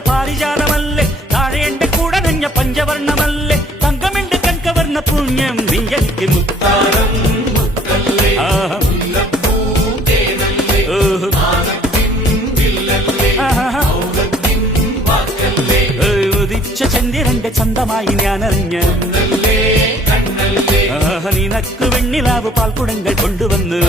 പാരിജാതമല്ലേ താഴെ എന്റെ കൂടെ നഞ്ഞ പഞ്ചവർണ്ണമല്ലേ തങ്കമെന്റെ കൺകവർണ്ണ പുണ്യം നീ എനിക്ക് മുത്താരം ഉദിച്ച ചന്ദ്രന്റെ ചന്തമായി ഞാനറിഞ്ഞ നിനക്ക് വെണ്ണിലാവ് പാൽക്കുടങ്ങൾ കൊണ്ടുവന്ന്